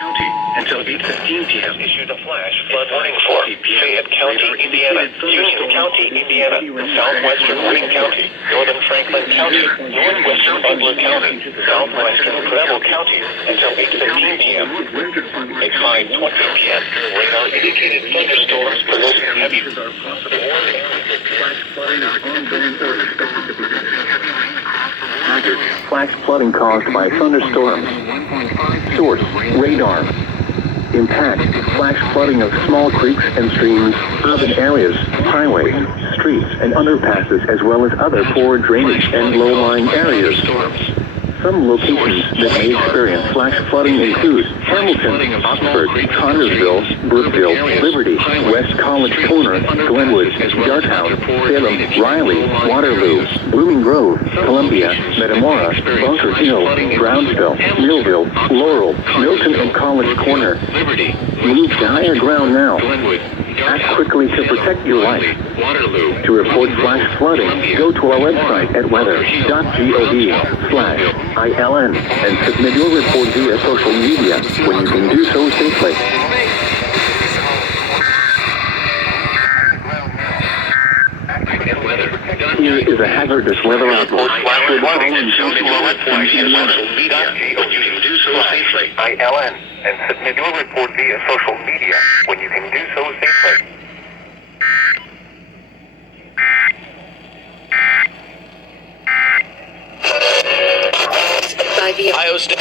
County until 8:15 p.m. Issued a flash flood warning for Fayette County, Indiana, Union County, Indiana, southwestern Wayne County, northern Franklin County, northwestern Butler County, southwestern Preble County until 8:15 p.m. At 5:20 p.m., radar indicated thunderstorms producing heavy Flash flooding is ongoing or expected to be. Hazard. Flash flooding caused by thunderstorms. Source, radar. Impact, flash flooding of small creeks and streams, urban areas, highways, streets, and underpasses, as well as other poor drainage and low-lying areas. Some locations that may experience flash flooding include Hamilton, Oxford, Connersville, Brookville, Liberty, West College Corner, Glenwood, Dartmouth, Salem, Riley, Waterloo, Blooming Grove, Columbia, Metamora, Bunker Hill, Brownsville, Millville, Laurel, Milton, and College Corner. Move to higher ground now. Act quickly to protect your life. To report flash flooding, go to our website at weather.gov/ILN and submit your report via social media when you can do so safely. Here is a hazardous weather outlook. ILN and submit your report via social media when you can do so safely. By the Ohio State.